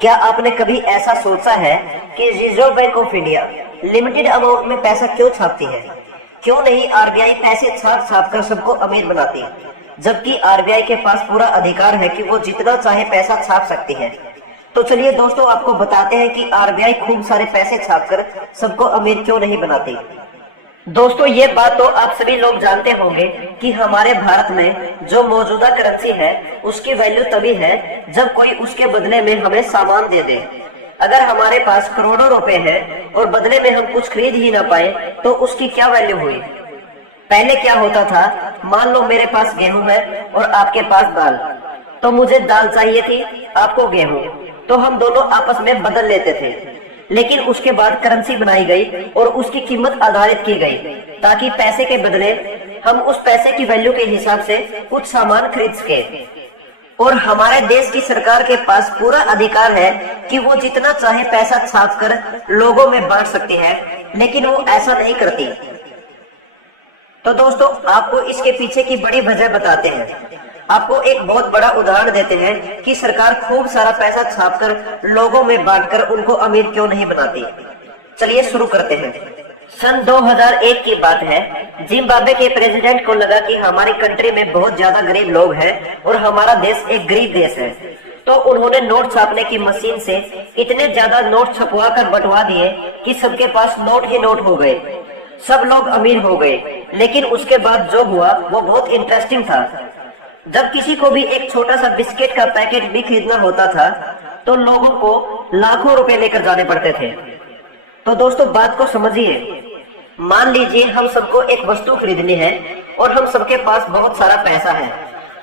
क्या आपने कभी ऐसा सोचा है कि reserve bank of India limited amount में पैसा क्यों छापती है? क्यों नहीं आरबीआई पैसे छाप छाप कर सबको अमीर बनाती, जबकि आरबीआई के पास पूरा अधिकार है कि वो जितना चाहे पैसा छाप सकती है। तो चलिए दोस्तों, आपको बताते हैं कि आरबीआई खूब सारे पैसे छापकर सबको अमीर क्यों नहीं बनाती। दोस्तों, ये बात तो आप सभी लोग जानते होंगे कि हमारे भारत में जो मौजूदा करेंसी है उसकी वैल्यू तभी है जब कोई उसके बदले में हमें सामान दे दे। अगर हमारे पास करोड़ों रुपए हैं और बदले में हम कुछ खरीद ही ना पाए तो उसकी क्या वैल्यू हुई? पहले क्या होता था, मान लो मेरे पास गेहूं है और आपके पास दाल, तो मुझे दाल चाहिए थी, आपको गेहूं, तो हम दोनों आपस में बदल लेते थे। लेकिन उसके बाद करेंसी बनाई गई और उसकी कीमत आधारित की गई ताकि पैसे के बदले हम उस पैसे की वैल्यू के हिसाब से कुछ सामान खरीद सके। और हमारे देश की सरकार के पास पूरा अधिकार है कि वो जितना चाहे पैसा छाप कर लोगों में बांट सकती है, लेकिन वो ऐसा नहीं करती। तो दोस्तों, आपको इसके पीछे की बड़ी वजह बताते हैं। आपको एक बहुत बड़ा उदाहरण देते हैं कि सरकार खूब सारा पैसा छापकर लोगों में बांटकर उनको अमीर क्यों नहीं बनाती। चलिए शुरू करते हैं। सन 2001 की बात है। जिम्बाब्वे के प्रेसिडेंट को लगा कि हमारी कंट्री में बहुत ज्यादा गरीब लोग हैं और हमारा देश एक गरीब देश है, तो उन्होंने नोट छापने की मशीन से इतने ज्यादा नोट छपवा कर बंटवा दिए कि सबके पास नोट ही नोट हो गए, सब लोग अमीर हो गए। लेकिन उसके बाद जो हुआ वो बहुत इंटरेस्टिंग था। जब किसी को भी एक छोटा सा बिस्किट का पैकेट भी खरीदना होता था तो लोगों को लाखों रुपए लेकर जाने पड़ते थे। तो दोस्तों, बात को समझिए। मान लीजिए हम सबको एक वस्तु खरीदनी है और हम सबके पास बहुत सारा पैसा है,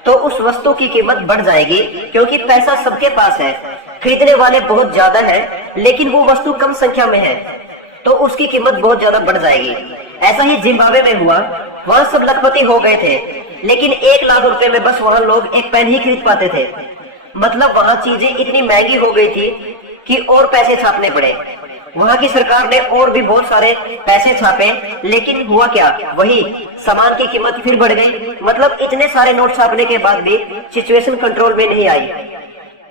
तो उस वस्तु की कीमत बढ़ जाएगी क्योंकि पैसा सबके पास है, खरीदने वाले बहुत ज्यादा हैं, लेकिन वो वस्तु कम संख्या में है तो उसकी कीमत बहुत ज्यादा बढ़ जाएगी। ऐसा ही जिम्बाब्वे में हुआ। वहाँ सब लखपति हो गए थे, लेकिन 1 लाख रुपए में बस वहाँ लोग एक पेन ही खरीद पाते थे। मतलब वहाँ चीजें इतनी महंगी हो गई थी कि और पैसे छापने पड़े। वहाँ की सरकार ने और भी बहुत सारे पैसे छापे, लेकिन हुआ क्या, वही सामान की कीमत फिर बढ़ गई। मतलब इतने सारे नोट छापने के बाद भी सिचुएशन कंट्रोल में नहीं आई।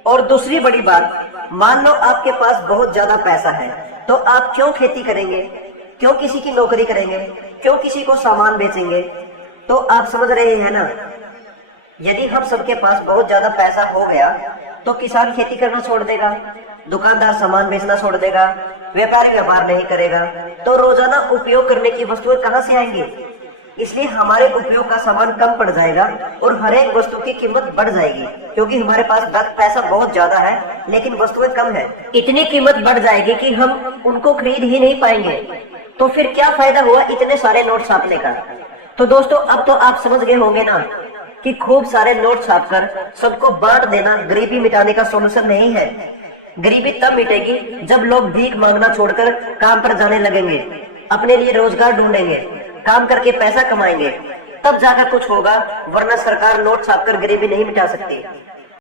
और दूसरी बड़ी बात, मान लो आपके पास बहुत ज्यादा पैसा है, तो आप क्यों खेती करेंगे, क्यों किसी की नौकरी करेंगे, क्यों किसी को सामान बेचेंगे? तो आप समझ रहे हैं ना। यदि हम सबके पास बहुत ज्यादा पैसा हो गया तो किसान खेती करना छोड़ देगा, दुकानदार सामान बेचना छोड़ देगा, व्यापारी व्यापार नहीं करेगा, तो रोजाना उपयोग करने की वस्तुएं कहां से आएंगी? इसलिए हमारे उपयोग का सामान कम पड़ जाएगा और हर एक वस्तु की कीमत बढ़ जाएगी क्योंकि हमारे पास पैसा बहुत ज्यादा है लेकिन वस्तुएं कम है। इतनी कीमत बढ़ जाएगी कि हम उनको खरीद ही नहीं पाएंगे। तो फिर क्या फायदा हुआ इतने सारे नोट छापने का? तो दोस्तों, अब तो आप समझ गए होंगे ना कि खूब सारे नोट छापकर सबको बांट देना गरीबी मिटाने का सॉल्यूशन नहीं है। गरीबी तब मिटेगी जब लोग भीख मांगना छोड़कर काम पर जाने लगेंगे, अपने लिए रोजगार ढूंढेंगे, काम करके पैसा कमाएंगे, तब जाकर कुछ होगा, वरना सरकार नोट छापकर गरीबी नहीं मिटा सकती।